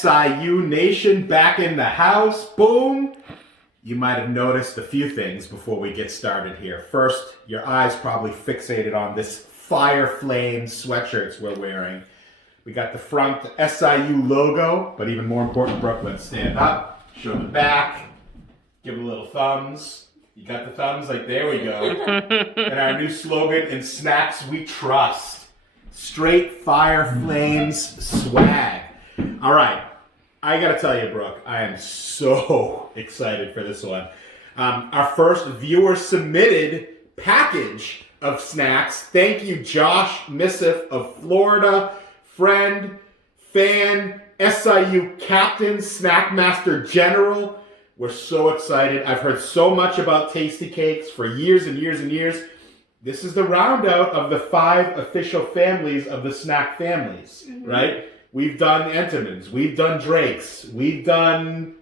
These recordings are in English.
SIU Nation back in the house. Boom. You might have noticed a few things before we get started here. First, your eyes probably fixated on this fire flame sweatshirts we're wearing. We got the front SIU logo, but even more important, Brooke, let's stand up, show the back, give a little thumbs. You got the thumbs? Like, there we go. And our new slogan, in snacks we trust. Straight fire flames swag. All right. I gotta tell you, Brooke, I am so excited for this one. Our first viewer-submitted package of snacks. Thank you, Josh Missiff of Florida. Friend, fan, SIU captain, snack master general. We're so excited. I've heard so much about TastyKakes for years and years and years. This is the roundout of the 5 official families of the snack families, right? We've done Entenmann's, we've done Drake's, we've done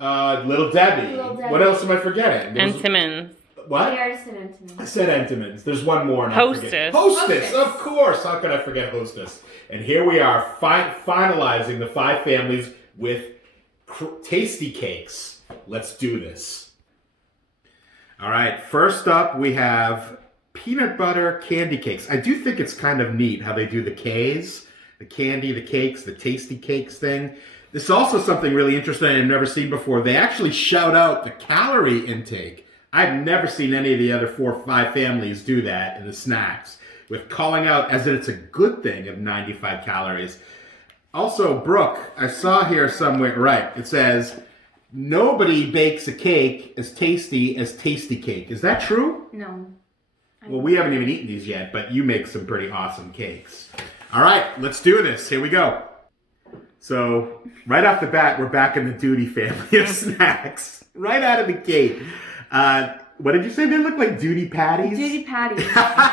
Little Debbie. What else am I forgetting? Entenmann's. What? I already said Entenmann's. I said Entenmann's. There's one more. Hostess. Hostess, of course. How could I forget Hostess? And here we are finalizing the 5 families with TastyKakes. Let's do this. All right. First up, we have peanut butter candy cakes. I do think it's kind of neat how they do the K's, the candy, the cakes, the TastyKakes thing. This is also something really interesting I've never seen before. They actually shout out the calorie intake. I've never seen any of the other 4 or 5 families do that in the snacks, with calling out as if it's a good thing of 95 calories. Also, Brooke, I saw here somewhere, right, it says, nobody bakes a cake as tasty as TastyKake. Is that true? No. Well, we haven't even eaten these yet, but you make some pretty awesome cakes. All right, let's do this. Here we go. So, right off the bat, we're back in the Duty family of snacks. Right out of the gate. What did you say? They look like Duty patties? Duty patties.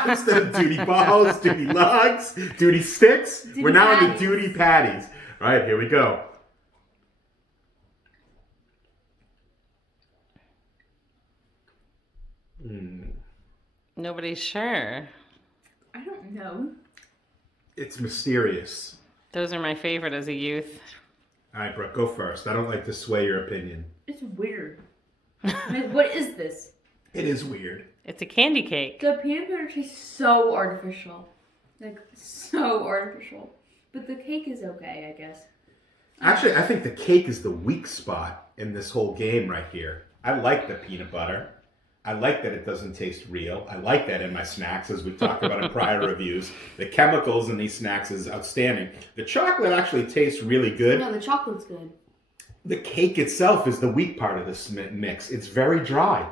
Instead of Duty balls, Duty lugs, Duty sticks. Duty we're now in the patties. Duty patties. All right, here we go. Nobody's sure. I don't know. It's mysterious. Those are my favorite as a youth. All right, Brooke, go first. I don't like to sway your opinion. It's weird. Like, what is this? It is weird. It's a candy cake. The peanut butter tastes so artificial. Like, so artificial. But the cake is okay, I guess. Actually, I think the cake is the weak spot in this whole game right here. I like the peanut butter. I like that it doesn't taste real. I like that in my snacks, as we've talked about in prior reviews. The chemicals in these snacks is outstanding. The chocolate actually tastes really good. No, the chocolate's good. The cake itself is the weak part of this mix. It's very dry.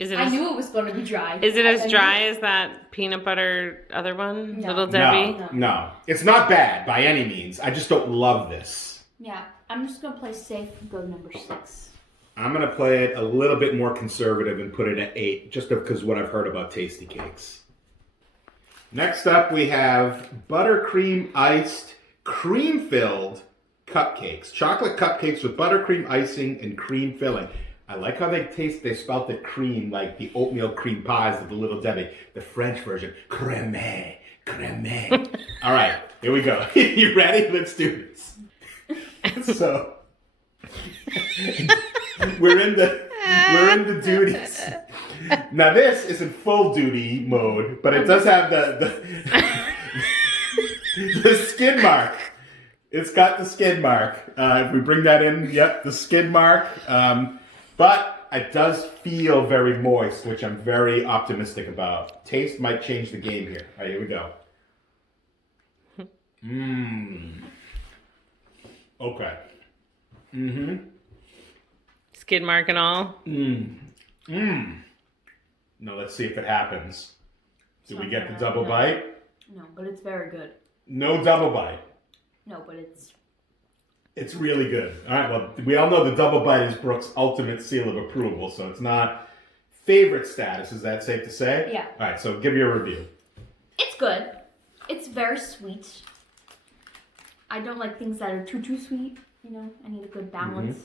Is it I knew it was going to be dry. Is it as dry as that peanut butter other one? No. Little Debbie? No. It's not bad by any means. I just don't love this. Yeah, I'm just going to play safe and go number 6. I'm going to play it a little bit more conservative and put it at 8, just because of what I've heard about TastyKakes. Next up, we have buttercream iced, cream-filled cupcakes. Chocolate cupcakes with buttercream icing and cream filling. I like how they taste. They spelt it cream like the oatmeal cream pies of the Little Debbie. The French version, crème, crème. All right, here we go. You ready? Let's do this. So... We're in the duties. Now this is in full duty mode, but it does have the skid mark. It's got the skid mark. If we bring that in, yep, the skid mark. But it does feel very moist, which I'm very optimistic about. Taste might change the game here. All right, here we go. Okay. Skid mark and all? No, let's see if it happens. Did we get the double bite? No, but it's very good. No double bite. No, but it's... It's really good. All right, well, we all know the double bite is Brooke's ultimate seal of approval, so it's not favorite status. Is that safe to say? Yeah. All right, so give your review. It's good. It's very sweet. I don't like things that are too sweet. You know, I need a good balance.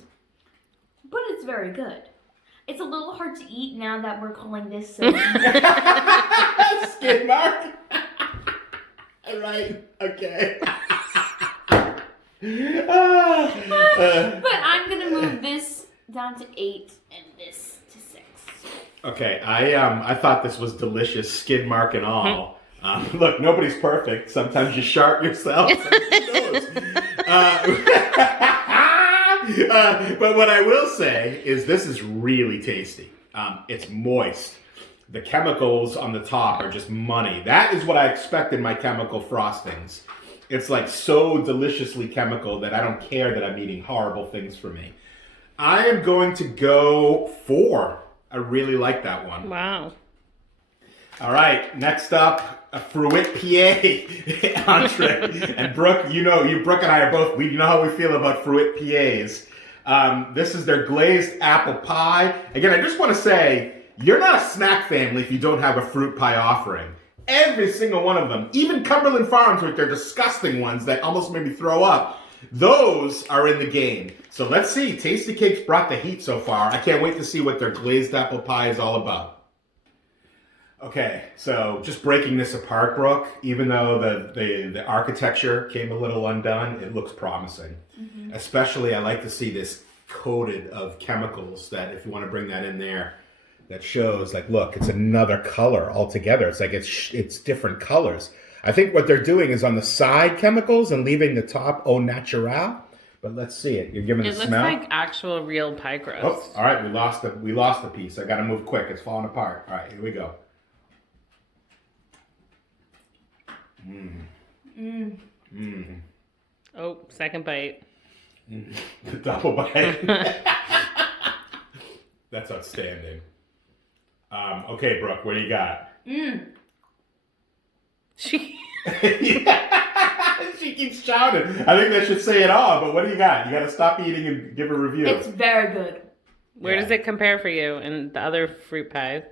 But it's very good. It's a little hard to eat now that we're calling this skid mark. All right. Okay. But I'm gonna move this down to 8 and this to 6. Okay, I thought this was delicious, skid mark and all. Look, nobody's perfect. Sometimes you sharp yourself. Who knows? But what I will say is this is really tasty. It's moist. The chemicals on the top are just money. That is what I expect in my chemical frostings. It's like so deliciously chemical that I don't care that I'm eating horrible things for me. I am going to go 4. I really like that one. Wow. All right, next up, a fruit pie entree. And Brooke, Brooke and I are both, you know how we feel about fruit pies. This is their glazed apple pie. Again, I just want to say, you're not a snack family if you don't have a fruit pie offering. Every single one of them, even Cumberland Farms with their disgusting ones that almost made me throw up, those are in the game. So let's see, TastyKake's brought the heat so far. I can't wait to see what their glazed apple pie is all about. Okay, so just breaking this apart, Brooke, even though the architecture came a little undone, it looks promising. Mm-hmm. Especially, I like to see this coated of chemicals that, if you want to bring that in there, that shows, like, look, it's another color altogether. It's like it's different colors. I think what they're doing is on the side chemicals and leaving the top au naturel. But let's see it. You're giving it a smell. It looks like actual real pie crust. Oh, all right, we lost a piece. I got to move quick. It's falling apart. All right, here we go. Oh, second bite. The double bite. That's outstanding. Okay, Brooke, what do you got? She she keeps shouting. I think that should say it all, but what do you got? You got to stop eating and give a review. It's very good. Where does it compare for you and the other fruit pies?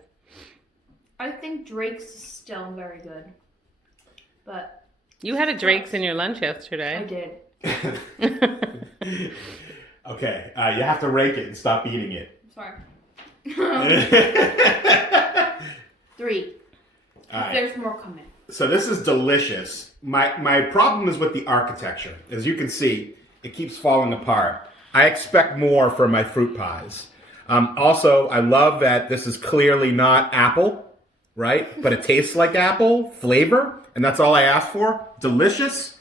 I think Drake's is still very good. But You had a Drake's in your lunch yesterday. I did. Okay, you have to rank it and stop eating it. Sorry. 3. Right. There's more coming. So this is delicious. My problem is with the architecture. As you can see, it keeps falling apart. I expect more from my fruit pies. Also, I love that this is clearly not apple, right? But it tastes like apple flavor, and that's all I asked for. Delicious.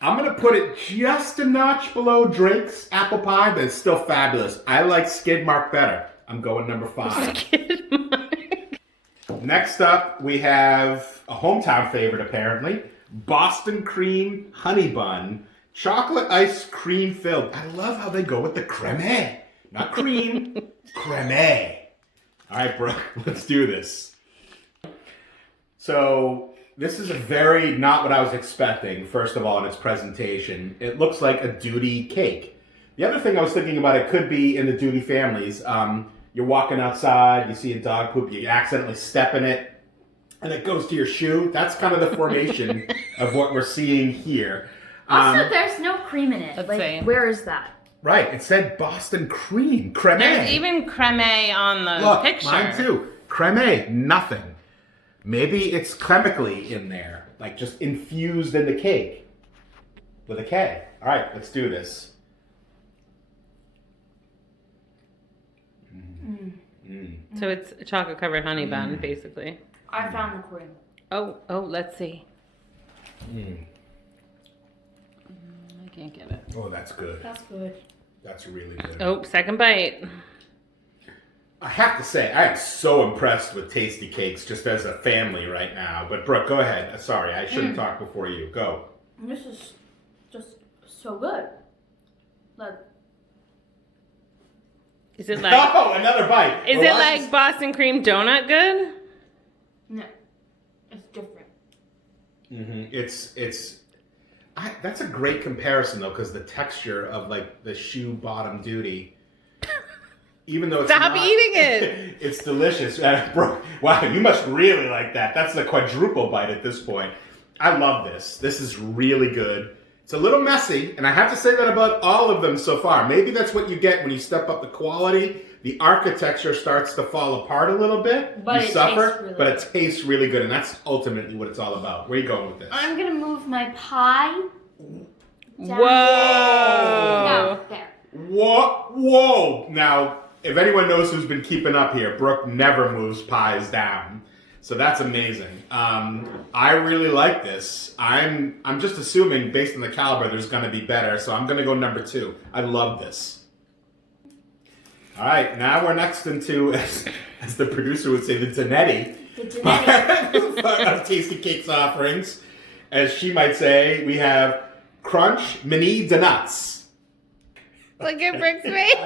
I'm going to put it just a notch below Drake's apple pie, but it's still fabulous. I like Skid Mark better. I'm going number 5. Skid Mark. Next up, we have a hometown favorite, apparently. Boston cream honey bun. Chocolate ice cream filled. I love how they go with the creme. Not cream, creme. All right, Brooke, let's do this. So this is a very not what I was expecting, first of all, in its presentation. It looks like a duty cake. The other thing I was thinking about, it could be in the duty families. You're walking outside, you see a dog poop, you accidentally step in it, and it goes to your shoe. That's kind of the formation of what we're seeing here. Also, there's no cream in it. Let's like, see. where is that? Right, it said Boston cream, creme. There's even creme on the Look, picture. mine too. Creme, nothing. Maybe it's chemically in there, like just infused in the cake with a K. All right, let's do this. So it's a chocolate covered honey bun, basically. I found the cream. Oh, let's see. I can't get it. Oh, that's good. That's good. That's really good. Oh, second bite. I have to say, I am so impressed with TastyKakes just as a family right now. But Brooke, go ahead. Sorry, I shouldn't talk before you. Go. This is just so good. Like, Is it like Oh, another bite. Is it like Boston cream donut good? no, it's different. That's a great comparison though, because the texture of like the shoe bottom duty, even though it's Stop not, eating it. It's delicious. Bro, wow, you must really like that. That's the quadruple bite at this point. I love this. This is really good. It's a little messy, and I have to say that about all of them so far. Maybe that's what you get when you step up the quality. The architecture starts to fall apart a little bit. But you it suffer, tastes really but good. it tastes really good, and that's ultimately what it's all about. Where are you going with this? I'm gonna move my pie. Whoa. No, there. Now, if anyone knows who's been keeping up here, Brooke never moves pies down. So that's amazing. I really like this. I'm just assuming based on the caliber there's going to be better. So I'm going to go number 2. I love this. All right, now we're next into, as the producer would say, the Tonetti. The Tonetti. Of TastyKake's offerings. As she might say, we have Crunch Mini Donuts. Look at Brooke's face.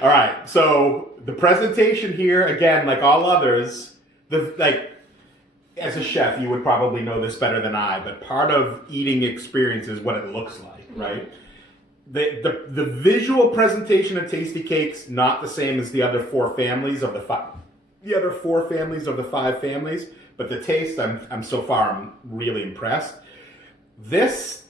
All right, so the presentation here, again, like all others, as a chef, you would probably know this better than I, but part of eating experience is what it looks like, right? The visual presentation of TastyKake's not the same as the other 4 families of the 5. The other 4 families of the 5 families, but the taste, I'm really impressed. This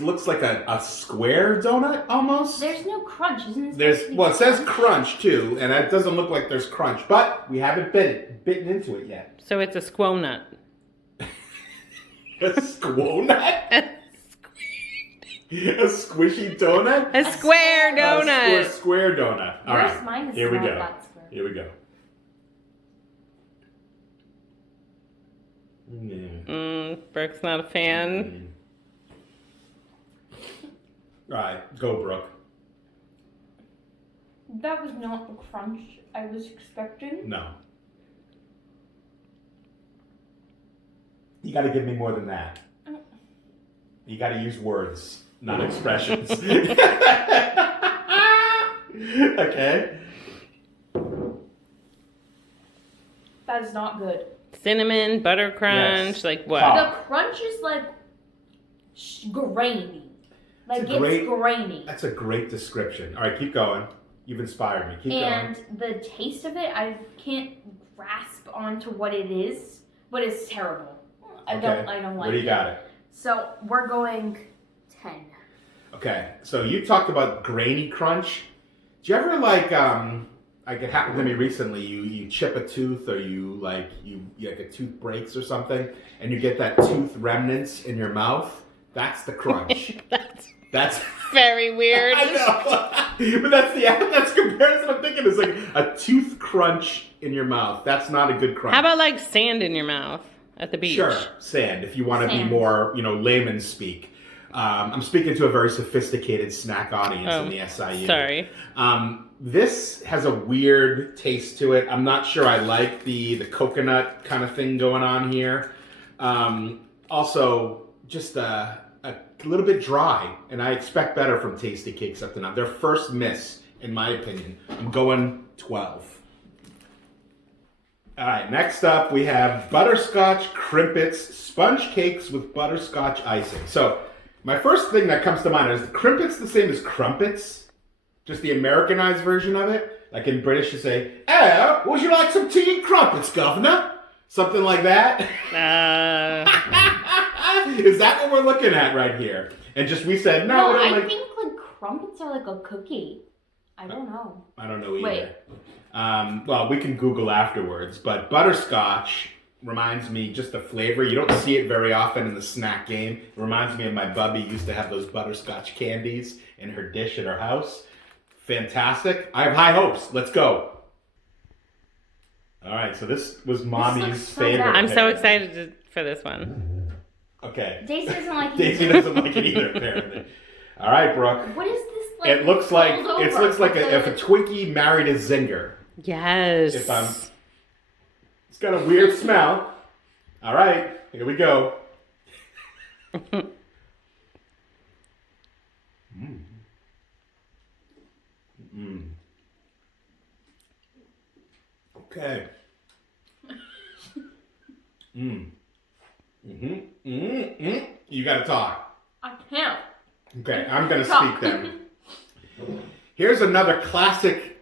looks like a square donut almost. There's no crunch, isn't it? It says crunch too, and it doesn't look like there's crunch, but we haven't bitten into it yet. So it's a squo nut. A squo nut? A squishy donut? A square donut. A square donut. All right. Mine is Here we not go. that square. Here we go. Brooke's not a fan. All right, go Brooke. That was not the crunch I was expecting. No. You got to give me more than that. You got to use words, not expressions. Okay. That is not good. Cinnamon, butter crunch, Yes. like what? Oh. The crunch is like grainy. Like it's grainy. That's a great description. All right, keep going. You've inspired me. Keep going. And the taste of it, I can't grasp onto what it is, but it's terrible. I don't like it. What do you got it? So we're going 10. Okay, so you talked about grainy crunch. Do you ever like it happened to me recently, you chip a tooth or you like a tooth breaks or something and you get that tooth remnants in your mouth? That's the crunch. That's very weird. I know. But that's the comparison I'm thinking is like a tooth crunch in your mouth. That's not a good crunch. How about like sand in your mouth at the beach? Sure, sand, if you want to be more, layman speak. I'm speaking to a very sophisticated snack audience in the SIU. Sorry. This has a weird taste to it. I'm not sure I like the coconut kind of thing going on here. Also, just a little bit dry, and I expect better from TastyKakes up to now. Their first miss, in my opinion. I'm going 12. All right, next up we have Butterscotch Crimpets Sponge Cakes with Butterscotch icing. So, my first thing that comes to mind is the crimpets the same as crumpets? Just the Americanized version of it? Like in British you say, would you like some tea and crumpets, governor? Something like that? Is that what we're looking at right here? And just we said, no, we don't I think like crumpets are like a cookie. I don't know. I don't know either. Wait. Well, we can Google afterwards, but butterscotch reminds me just the flavor. You don't see it very often in the snack game. It reminds me of my bubby used to have those butterscotch candies in her dish at her house. Fantastic. I have high hopes. Let's go. All right, so this was Mommy's favorite. I'm so excited for this one. Okay. Daisy doesn't like it. Daisy doesn't like it either, apparently. All right, Brooke. What is this like? It looks like if a Twinkie married a Zinger. Yes. It's got a weird smell. All right, here we go. Okay. You gotta talk. I can't. Okay, I'm gonna speak then. Here's another classic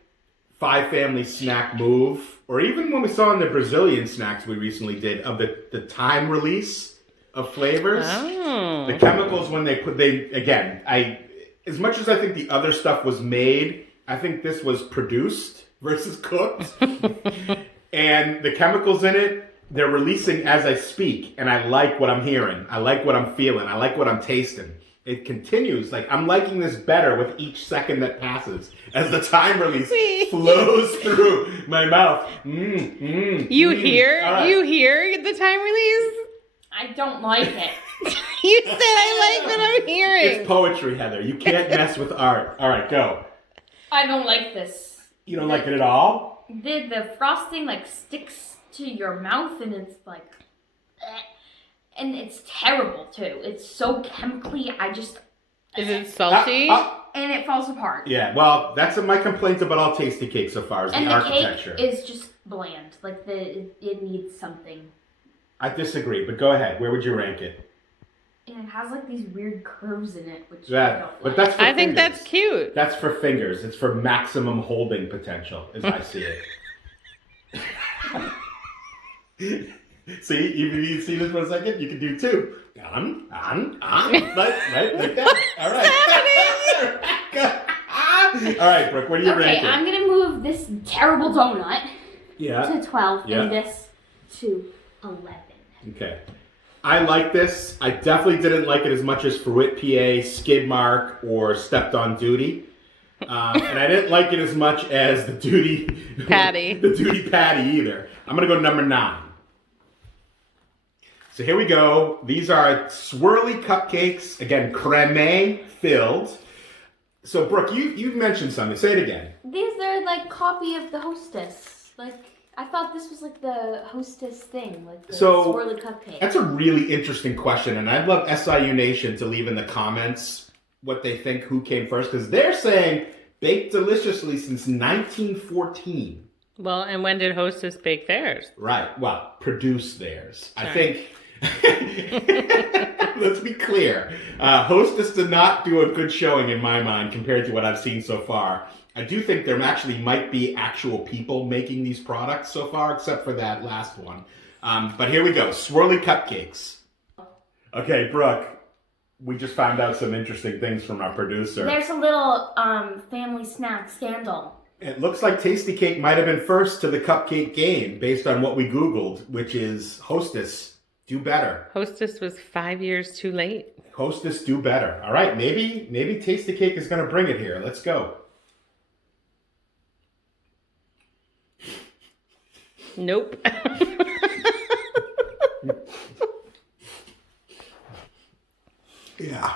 5 family snack move, or even when we saw in the Brazilian snacks we recently did, of the time release of flavors. Oh. The chemicals when as much as I think the other stuff was made, I think this was produced versus cooked. And the chemicals in it, they're releasing as I speak, and I like what I'm hearing. I like what I'm feeling. I like what I'm tasting. It continues. Like, I'm liking this better with each second that passes as the time release flows through my mouth. You hear? Right. You hear the time release? I don't like it. You said I like what I'm hearing. It's poetry, Heather. You can't mess with art. All right, go. I don't like this. You don't like it at all? The frosting like sticks to your mouth and it's like, and it's terrible too. It's so chemically. Is it salty? And it falls apart. Yeah. Well, that's my complaints about all TastyKake so far is the architecture. And the cake is just bland. Like it needs something. I disagree, but go ahead. Where would you rank it? And it has like these weird curves in it, which I don't like. That's for I think that's cute. That's for fingers. It's for maximum holding potential, as I see it. See, even if you see this for a second, you can do two. On, right, like that. All right. All right, Brooke, what do you rank it? Okay, I'm gonna move this terrible donut to 12 and this to 11. Okay. I like this. I definitely didn't like it as much as Fruit PA, Skid Mark, or Stepped on Duty. And I didn't like it as much as the Duty Patty. The Duty Patty either. I'm going to go number 9. So here we go. These are swirly cupcakes. Again, creme filled. So Brooke, you've mentioned something. Say it again. These are like copy of the Hostess. Like, I thought this was like the Hostess thing, like the swirly cupcake. That's a really interesting question, and I'd love SIU Nation to leave in the comments what they think who came first, because they're saying baked deliciously since 1914. Well, and when did Hostess bake theirs? Right. Well, produce theirs. Sorry. I think. Let's be clear. Hostess did not do a good showing in my mind compared to what I've seen so far. I do think there actually might be actual people making these products so far, except for that last one. But here we go. Swirly cupcakes. Okay, Brooke, we just found out some interesting things from our producer. There's a little family snack scandal. It looks like TastyKake might have been first to the cupcake game based on what we Googled, which is Hostess, do better. Hostess was 5 years too late. Hostess, do better. All right, maybe TastyKake is going to bring it here. Let's go. Nope. Yeah.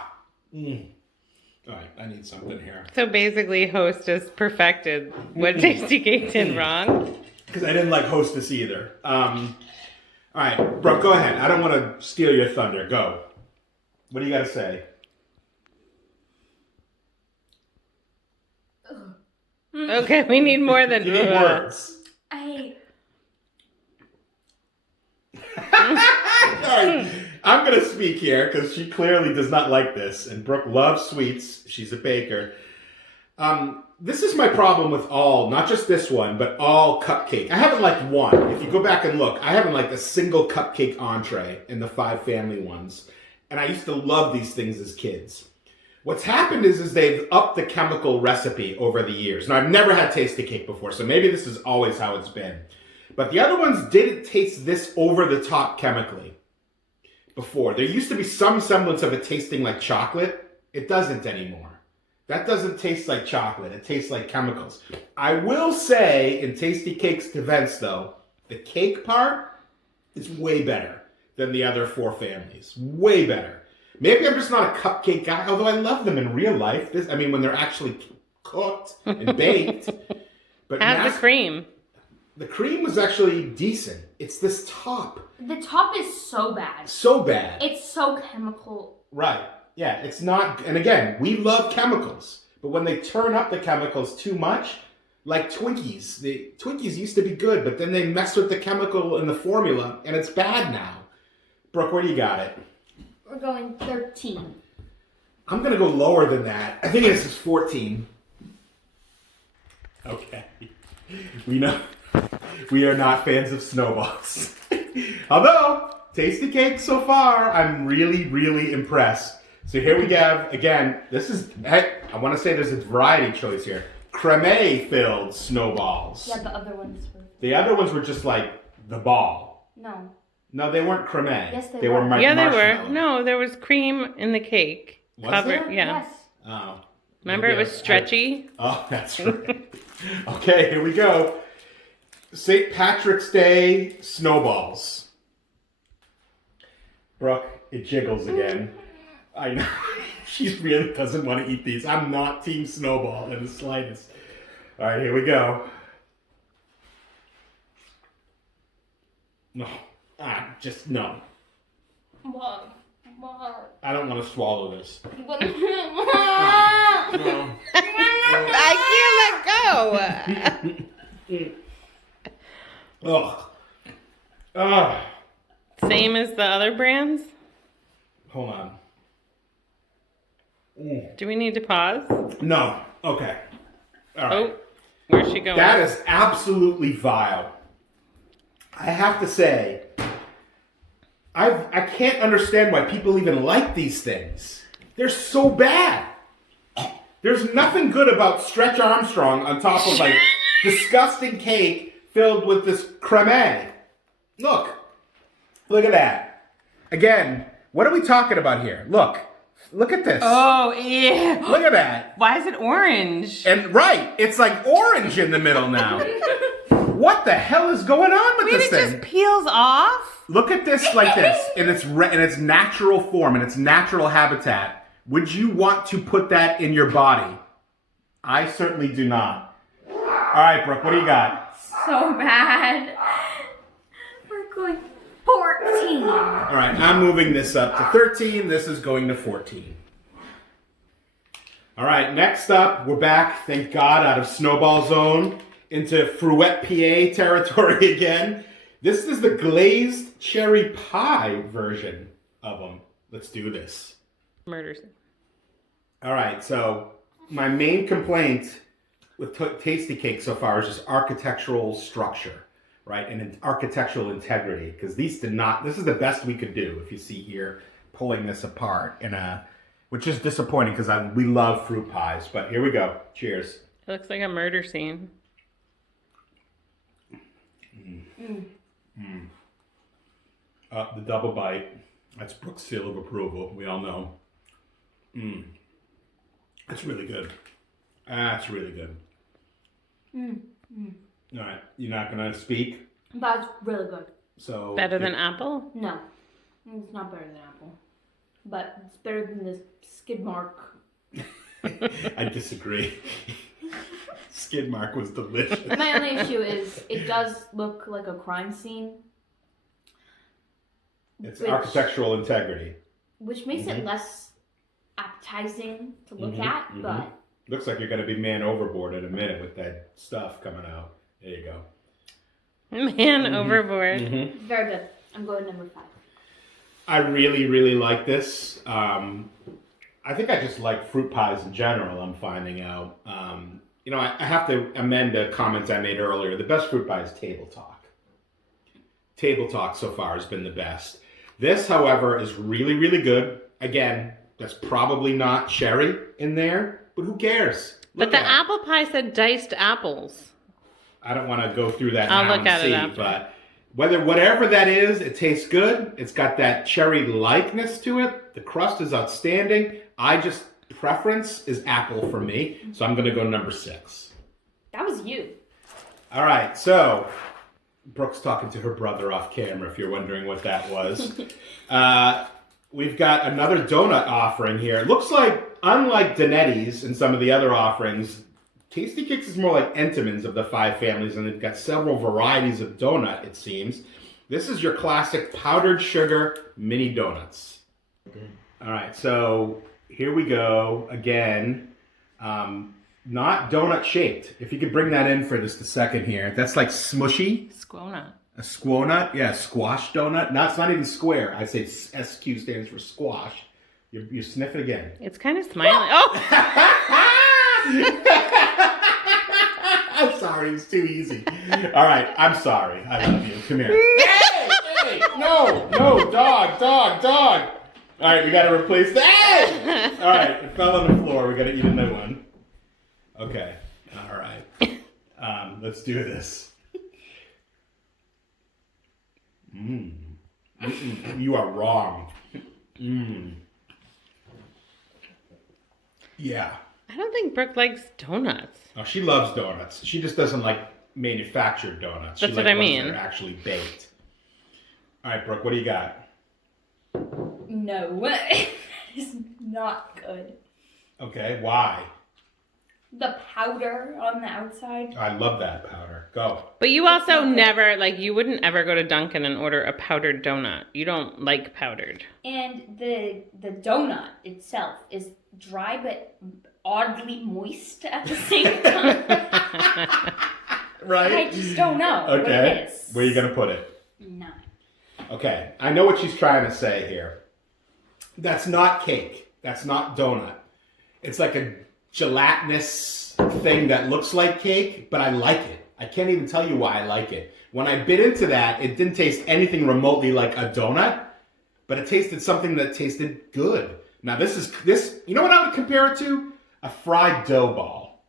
All right, I need something here. So basically, Hostess perfected what TastyKake did wrong. Because I didn't like Hostess either. All right, Brooke, go ahead. I don't want to steal your thunder. Go. What do you got to say? Okay, we need more than you need words. Sorry, I'm going to speak here because she clearly does not like this. And Brooke loves sweets. She's a baker. This is my problem with all, not just this one, but all cupcake. I haven't liked one. If you go back and look, I haven't liked a single cupcake entree in the 5 family ones. And I used to love these things as kids. What's happened is they've upped the chemical recipe over the years. Now, I've never had TastyKake before, so maybe this is always how it's been. But the other ones didn't taste this over-the-top chemically before. There used to be some semblance of it tasting like chocolate. It doesn't anymore. That doesn't taste like chocolate. It tastes like chemicals. I will say, in TastyKake's defense, though, the cake part is way better than the other 4 families. Way better. Maybe I'm just not a cupcake guy, although I love them in real life. When they're actually cooked and baked. But how's the cream? The cream was actually decent. It's this top. The top is so bad. So bad. It's so chemical. Right. Yeah, it's not. And again, we love chemicals. But when they turn up the chemicals too much, like Twinkies. The Twinkies used to be good, but then they mess with the chemical in the formula, and it's bad now. Brooke, where do you got it? We're going 13. I'm going to go lower than that. I think this is 14. Okay. We know we are not fans of Snowballs. Although, TastyKake so far, I'm really, really impressed. So here we have, again, I want to say there's a variety choice here. Creme-filled Snowballs. Yeah, the other ones were. The other ones were just like the ball. No. No, they weren't creme. Yes, they were. Yeah, they marshmallow. were. No, there was cream in the cake. Was there? Yeah. Yes. Oh. Remember it was stretchy? Oh, that's right. Okay, here we go. St. Patrick's Day snowballs. Brooke, it jiggles again. I know. She really doesn't want to eat these. I'm not Team Snowball in the slightest. All right, here we go. No. Just no. Mom. I don't want to swallow this. No. No. I can't let go. Ugh. Same as the other brands? Hold on. Do we need to pause? No. Okay. All right. Oh, where's she going? That is absolutely vile. I have to say, I can't understand why people even like these things. They're so bad. There's nothing good about Stretch Armstrong on top of like disgusting cake filled with this creme. Look at that. Again, what are we talking about here? Look at this. Oh, yeah. Look at that. Why is it orange? And right, it's like orange in the middle now. What the hell is going on with this It thing? just peels off? Look at this like this in its natural form, in its natural habitat. Would you want to put that in your body? I certainly do not. All right, Brooke, what do you got? So bad. We're going 14. All right, I'm moving this up to 13. This is going to 14. All right, next up, we're back, thank God, out of Snowball Zone into Fruit PA territory again. This is the glazed cherry pie version of them. Let's do this. Murders. All right, so my main complaint with TastyKake so far is just architectural structure, right, and architectural integrity, because these did not. This is the best we could do. If you see here, pulling this apart which is disappointing because we love fruit pies. But here we go. Cheers. It looks like a murder scene. The double bite. That's Brooke's seal of approval. We all know. That's really good. That's really good. All right, you're not gonna speak. That's really good. So Better than apple? No, it's not better than apple, but it's better than this skid mark. I disagree. Skid mark was delicious. My only issue is it does look like a crime scene. It's architectural integrity. Which makes it less appetizing to look at, but... Looks like you're going to be man overboard in a minute with that stuff coming out. There you go. Man overboard. Very good. I'm going number 5. I really, really like this. I think I just like fruit pies in general, I'm finding out. I have to amend a comment I made earlier. The best fruit pie is Table Talk. Table Talk so far has been the best. This, however, is really, really good. Again, that's probably not cherry in there, but who cares? But the apple pie said diced apples. I don't want to go through that I'll now look at and it see, after. but whatever that is, it tastes good. It's got that cherry likeness to it. The crust is outstanding. Preference is apple for me, so I'm going to go number 6. That was you. All right, so Brooke's talking to her brother off camera, if you're wondering what that was. We've got another donut offering here. It looks like, unlike Donetti's and some of the other offerings, TastyKakes is more like Entenmann's of the 5 families, and they've got several varieties of donut, it seems. This is your classic powdered sugar mini donuts. All right, so here we go again. Not donut shaped. If you could bring that in for just a second here. That's like smushy. Squonut. A squonut? Yeah, squash donut. No, it's not even square. I say SQ stands for squash. You sniff it again. It's kind of smiling. Oh! I'm sorry, it's too easy. All right, I'm sorry. I love you. Come here. Hey! No, dog. All right, we got to replace that. All right, it fell on the floor. We got to eat another one. Okay. All right. Let's do this. You are wrong. Yeah. I don't think Brooke likes donuts. Oh, she loves donuts. She just doesn't like manufactured donuts. That's she what likes I ones mean. that are actually baked. All right, Brooke, what do you got? No, it is not good. Okay, why? The powder on the outside. I love that powder. Go. But you also never, like, you wouldn't ever go to Dunkin' and order a powdered donut. You don't like powdered. And the donut itself is dry but oddly moist at the same time. Right? I just don't know what Okay. it is. Where are you going to put it? No. Okay, I know what she's trying to say here. That's not cake. That's not donut. It's like a gelatinous thing that looks like cake, but I like it. I can't even tell you why I like it. When I bit into that, it didn't taste anything remotely like a donut, but it tasted something that tasted good. Now this, you know what I would compare it to? A fried dough ball.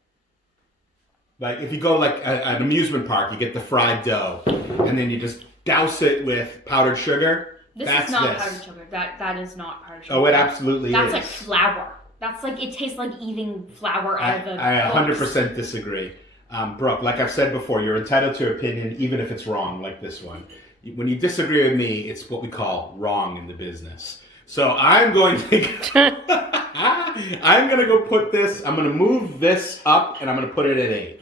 Like if you go like an amusement park, you get the fried dough, and then you just douse it with powdered sugar. This is not powdered sugar. That is not powdered sugar. Oh, it absolutely That's is. like flour. That's like, it tastes like eating flour out of a I box. 100% disagree. Brooke, like I've said before, you're entitled to your opinion, even if it's wrong, like this one. When you disagree with me, it's what we call wrong in the business. So I'm going to I'm going to go put this, I'm going to move this up, and I'm going to put it at 8.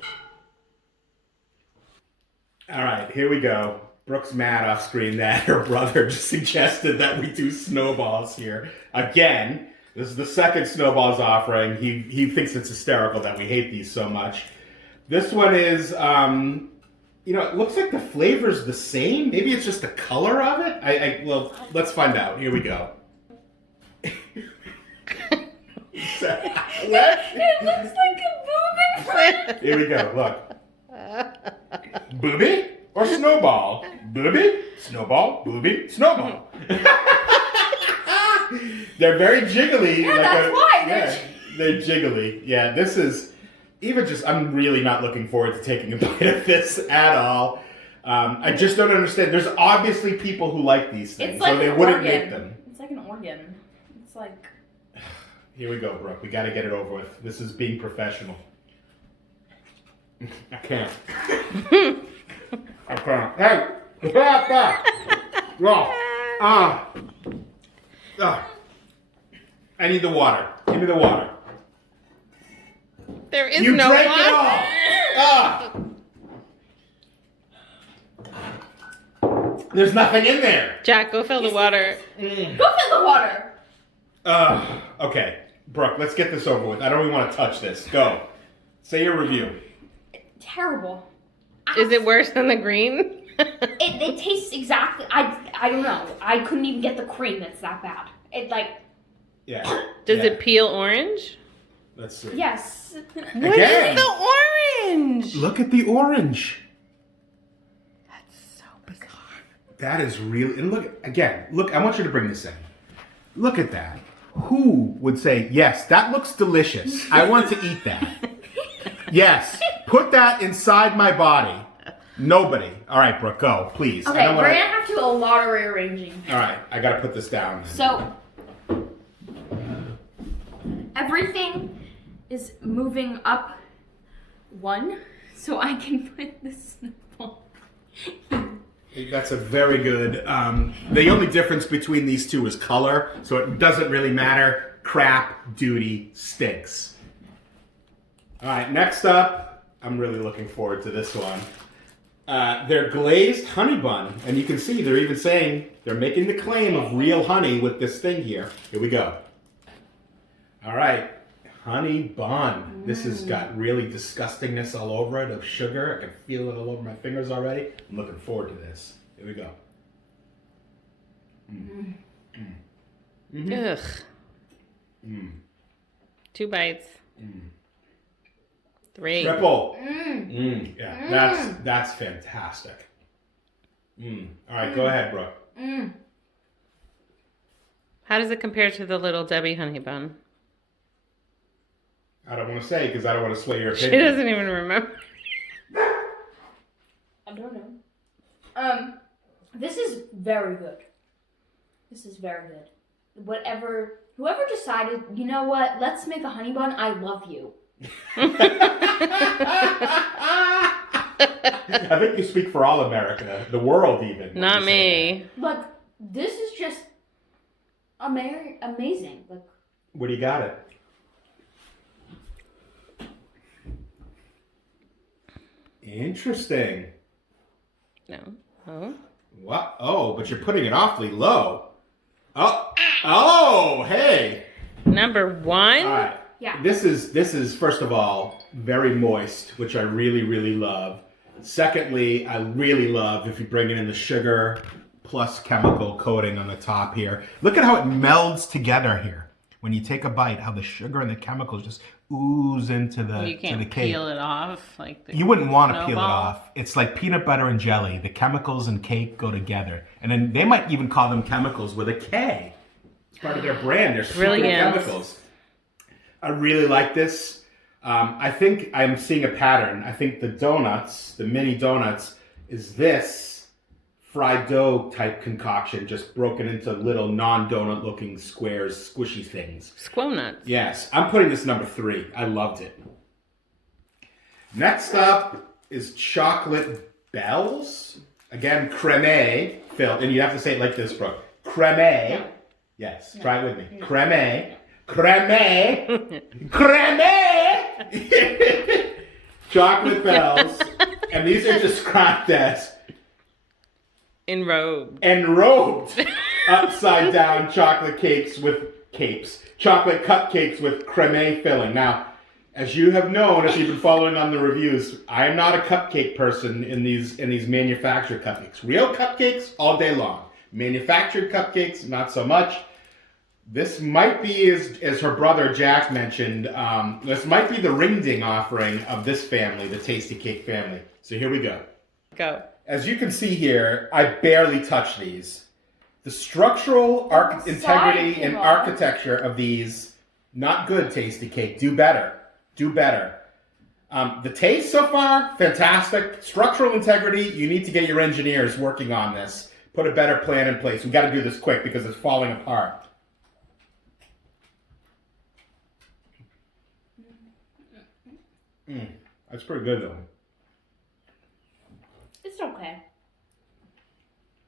All right, here we go. Brooke's mad off screen that her brother just suggested that we do snowballs here. Again, this is the second Snowballs offering. He thinks it's hysterical that we hate these so much. This one is, you know, it looks like the flavor's the same. Maybe it's just the color of it. Well, let's find out. Here we go. What? It looks like a boob. Here we go. Look. Booby or snowball? Booby, snowball, booby, snowball. They're very jiggly. Yeah, that's why. They're jiggly. Yeah, this is even just. I'm really not looking forward to taking a bite of this at all. I just don't understand. There's obviously people who like these things, It's like so they an wouldn't organ. make them. It's like an organ. It's like. Here we go, Brooke. We got to get it over with. This is being professional. I can't. I can't. Hey, stop that. I need the water. Give me the water. There is You no drank one. it all. There's nothing in there. Jack, go fill the water. Go fill the water. Okay, Brooke, let's get this over with. I don't even want to touch this. Go. Say your review. Terrible. Is it worse than the green? It tastes exactly. I don't know. I couldn't even get the cream. It's that bad. It like. Yeah. Does Yeah. it peel orange? Let's see. Yes. What Again. is the orange? Look at the orange. That's so bizarre. That is really. And look again. Look, I want you to bring this in. Look at that. Who would say yes? That looks delicious. I want to eat that. Yes. Put that inside my body. Nobody. All right, Brooke, go, please. Okay, we're gonna have to do a lot of rearranging. All right, I gotta put this down. So everything is moving up 1, so I can put the snowball. That's a very good. The only difference between these two is color, so it doesn't really matter. Crap duty stinks. All right, next up, I'm really looking forward to this one. They're glazed honey bun, and you can see they're even saying they're making the claim of real honey with this thing here. Here we go. All right, honey bun. This has got really disgustingness all over it of sugar. I can feel it all over my fingers already. I'm looking forward to this. Here we go. Ugh. 2 bites. 3. Triple. Yeah, that's fantastic. All right, go ahead, Brooke. How does it compare to the Little Debbie honey bun? I don't want to say because I don't want to sway your She opinion. doesn't even remember. I don't know. This is very good. This is very good. Whatever Whoever decided, you know what, let's make a honey bun, I love you. I think you speak for all America, the world even. Not me. Like, this is just amazing. Like, What do you got it? Interesting. No. Oh. What? Oh, but you're putting it awfully low. Oh, hey. Number 1. All right. yeah. This is first of all very moist, which I really, really love. Secondly, I really love if you bring in the sugar plus chemical coating on the top here. Look at how it melds together here. When you take a bite, how the sugar and the chemicals just ooze into the You can't to the cake. peel it off like the You wouldn't want to peel it Snowball. off. It's like peanut butter and jelly. The chemicals and cake go together. And then they might even call them chemicals with a K. It's part of their brand. They're secret Brilliant. chemicals. I really like this. I think I'm seeing a pattern. I think the donuts, the mini donuts, is this fried dough type concoction just broken into little non-donut looking squares, squishy things. Squow nuts. Yes, I'm putting this number 3. I loved it. Next up is chocolate bells. Again, creme filled, and you have to say it like this, Brooke. Creme. Yes, try it with me. Creme. Creme. Creme. Chocolate bells. And these are described as enrobed upside down chocolate cakes with chocolate cupcakes with creme filling. Now, as you have known, if you've been following on the reviews, I am not a cupcake person in these manufactured cupcakes. Real cupcakes all day long. Manufactured cupcakes, not so much. This might be, as her brother Jack mentioned, this might be the ring ding offering of this family, the TastyKake family. So here we go. Go. As you can see here, I barely touch these. The structural integrity and architecture of these, not good, TastyKake. Do better. Do better. The taste so far, fantastic. Structural integrity, you need to get your engineers working on this. Put a better plan in place. We've got to do this quick because it's falling apart. That's pretty good, though. It's okay.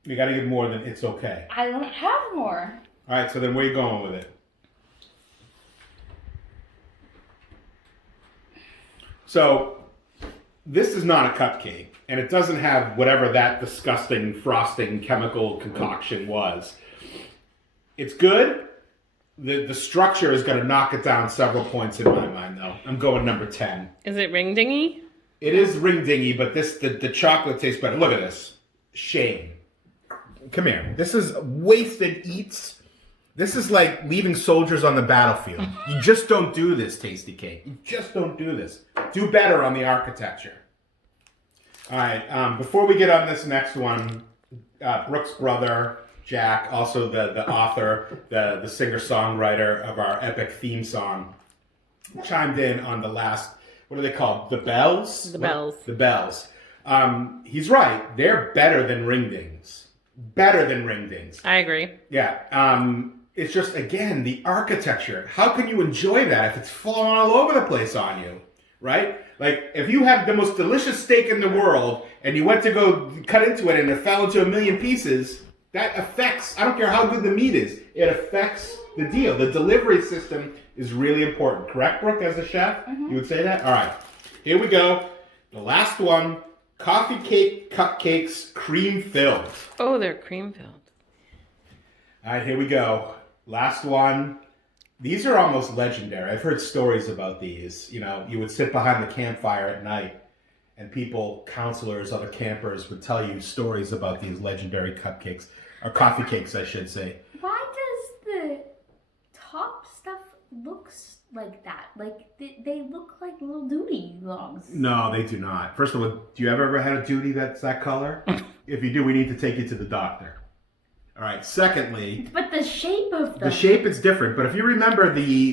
You got to give more than it's okay. I don't have more. All right, so then where are you going with it? So, this is not a cupcake, and it doesn't have whatever that disgusting frosting chemical concoction was. It's good. The structure is going to knock it down several points in my mind, though. I'm going number 10. Is it ring dingy? It is ring dingy, but the chocolate tastes better. Look at this. Shame. Come here. This is wasted eats. This is like leaving soldiers on the battlefield. You just don't do this, TastyKake. You just don't do this. Do better on the architecture. All right. Before we get on this next one, Brooke's brother, Jack, also the author, the singer-songwriter of our epic theme song, chimed in on the last, what are they called? The bells? The bells. The bells. He's right. They're better than ring dings. Better than ring dings. I agree. Yeah. It's just, again, the architecture. How can you enjoy that if it's falling all over the place on you? Right? Like, if you have the most delicious steak in the world and you went to go cut into it and it fell into a million pieces, that affects, I don't care how good the meat is, it affects the deal. The delivery system is really important. Correct, Brooke, as a chef? Mm-hmm. You would say that? All right. Here we go. The last one. Coffee cake cupcakes cream filled. Oh, they're cream filled. All right, here we go. Last one. These are almost legendary. I've heard stories about these. You know, you would sit behind the campfire at night and people, counselors, other campers would tell you stories about these legendary cupcakes, or coffee cakes, I should say. Why does the top stuff look like that? Like, they look like little duty logs. No, they do not. First of all, do you ever had a duty that's that color? If you do, we need to take you to the doctor. All right. Secondly, but the shape of them. The shape is different. But if you remember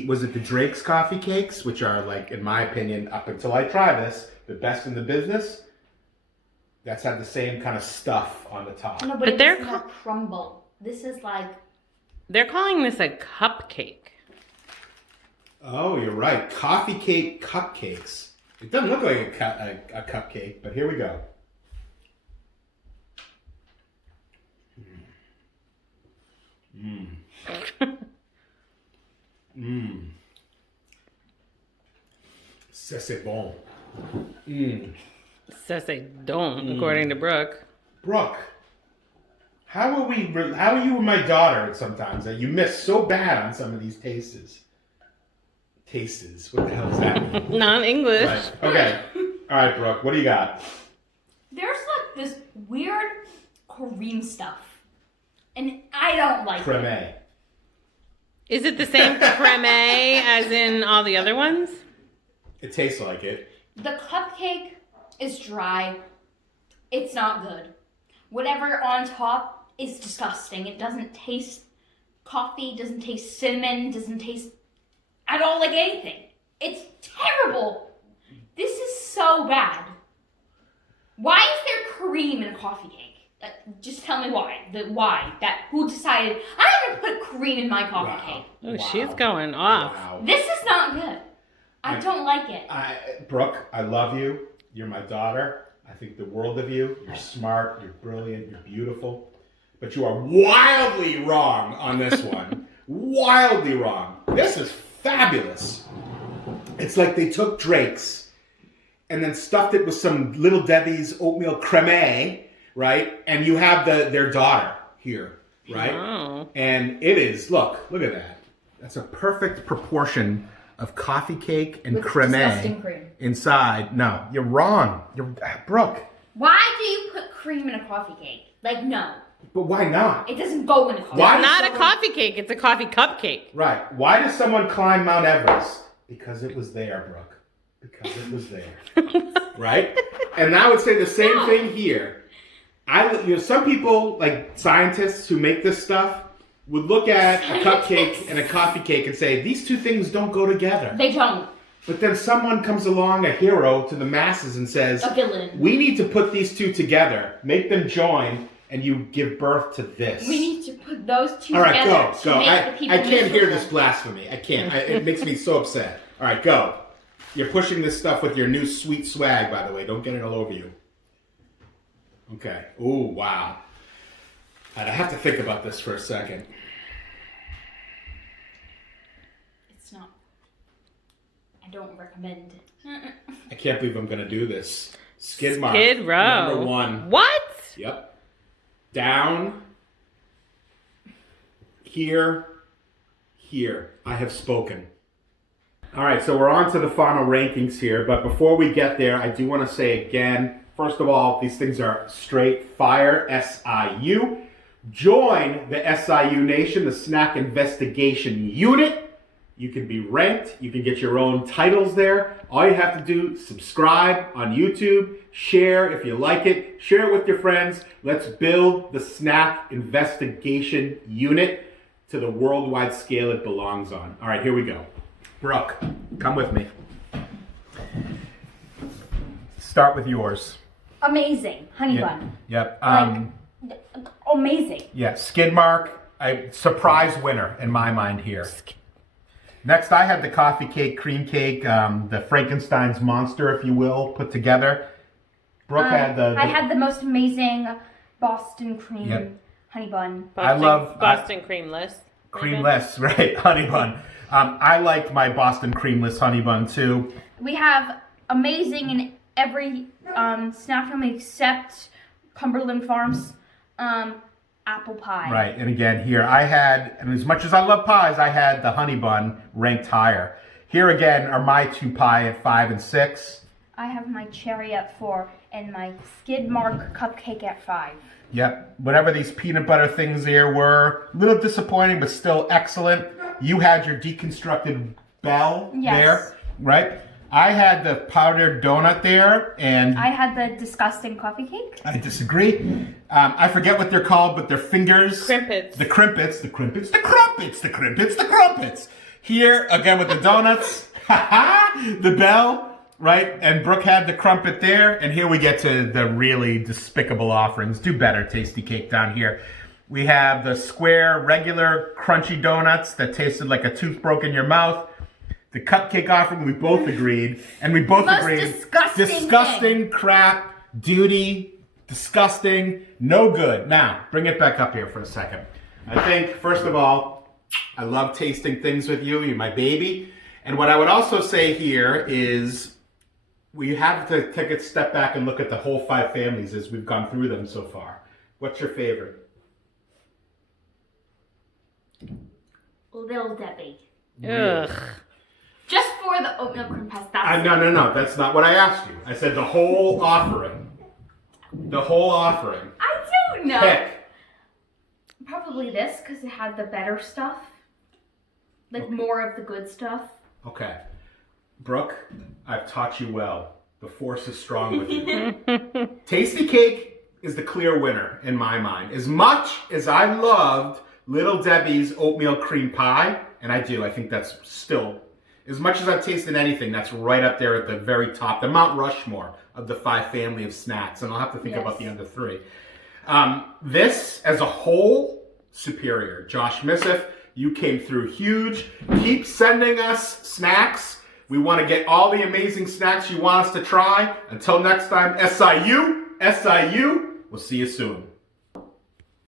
was it the Drake's coffee cakes, which are, like, in my opinion, up until I try this, the best in the business? That's had the same kind of stuff on the top. No, but it doesn't have crumble. This is like... They're calling this a cupcake. Oh, you're right. Coffee cake cupcakes. It doesn't look like a cupcake, but here we go. Mmm. Mmm. Ça c'est bon. Mmm. Ça c'est don't, according to Brooke. Brooke, how are you and my daughter sometimes that you miss so bad on some of these tastes? Tastes. What the hell does that mean? Not English. Right. Okay. All right, Brooke. What do you got? There's like this weird cream stuff, and I don't like it. Creme. Is it the same creme as in all the other ones? It tastes like it. The cupcake is dry. It's not good. Whatever on top is disgusting. It doesn't taste coffee, doesn't taste cinnamon, doesn't taste at all like anything. It's terrible. This is so bad. Why is there cream in a coffee cake? Just tell me why. Who decided, I'm going to put cream in my coffee cake? Oh, she's going off. Wow. This is not good. I don't like it. Brooke, I love you. You're my daughter. I think the world of you. You're smart. You're brilliant. You're beautiful. But you are wildly wrong on this one. Wildly wrong. This is fabulous. It's like they took Drake's and then stuffed it with some Little Debbie's oatmeal creme, right? And you have their daughter here, right? Wow. And it is, look at that. That's a perfect proportion of coffee cake and With creme disgusting cream. inside. No, you're wrong. Brooke. Why do you put cream in a coffee cake? Like, no. But why not? It doesn't go in a coffee Why? cake. Not a coffee cake, it's a coffee cupcake. Right. Why does someone climb Mount Everest? Because it was there, Brooke. Because it was there. Right? And I would say the same thing here. Some people, like scientists who make this stuff, would look at a cupcake and a coffee cake and say, these two things don't go together. They don't. But then someone comes along, a hero to the masses, and says, A villain. we need to put these two together, make them join, and you give birth to this. We need to put those two All right, together go. to make the people I can't hear miserable. this blasphemy. I can't. It makes me so upset. All right, go. You're pushing this stuff with your new sweet swag, by the way. Don't get it all over you. Okay. Ooh, wow. I have to think about this for a second. It's not. I don't recommend. I can't believe I'm going to do this. Skid mark. Skid Row. Number 1. What? Yep. Down. Here. I have spoken. All right, so we're on to the final rankings here, but before we get there, I do want to say again, first of all, these things are straight fire, SIU. Join the SIU Nation, the Snack Investigation Unit. You can be ranked. You can get your own titles there. All you have to do, subscribe on YouTube, share if you like it, share it with your friends. Let's build the Snack Investigation Unit to the worldwide scale it belongs on. All right, here we go. Brooke, come with me. Start with yours. Amazing. Honey bun. Yep. Amazing. Yeah, skid mark, a surprise winner in my mind here. Next, I had the coffee cake, cream cake, the Frankenstein's monster, if you will, put together. Brooke had I had the most amazing Boston cream honey bun. Boston creamless. Creamless, right? Honey bun. I like my Boston creamless honey bun too. We have amazing in every snack room except Cumberland Farms apple pie. Right, and again here I had, and as much as I love pies, I had the honey bun ranked higher. Here again are my two pie at 5 and 6. I have my cherry at 4 and my skid mark cupcake at 5. Yep, whatever these peanut butter things here were, a little disappointing but still excellent. You had your deconstructed bell there, right? I had the powdered donut there, and I had the disgusting coffee cake. I disagree. I forget what they're called, but they're fingers. Crimpets. The crimpets. Here, again with the donuts. The bell, right? And Brooke had the crumpet there, and here we get to the really despicable offerings. Do better, TastyKake down here. We have the square, regular, crunchy donuts that tasted like a tooth broke in your mouth. The cupcake offering, we both agreed. And we both Most agreed. disgusting Crap, duty, disgusting, no good. Now, bring it back up here for a second. I think, first of all, I love tasting things with you. You're my baby. And what I would also say here is we have to take a step back and look at the whole 5 families as we've gone through them so far. What's your favorite? Little Debbie. Ugh. Just for the oatmeal crimpets. That's No. That's not what I asked you. I said the whole offering. The whole offering. I don't know. Pick. Probably this, because it had the better stuff. Like Okay. more of the good stuff. Okay. Brooke, I've taught you well. The force is strong with you. TastyKake is the clear winner in my mind. As much as I loved Little Debbie's oatmeal cream pie, and I do, I think that's still, as much as I've tasted anything, that's right up there at the very top, the Mount Rushmore of the 5 family of snacks, and I'll have to think about the other 3. This, as a whole, superior. Josh Missif, you came through huge. Keep sending us snacks. We want to get all the amazing snacks you want us to try. Until next time, SIU, we'll see you soon.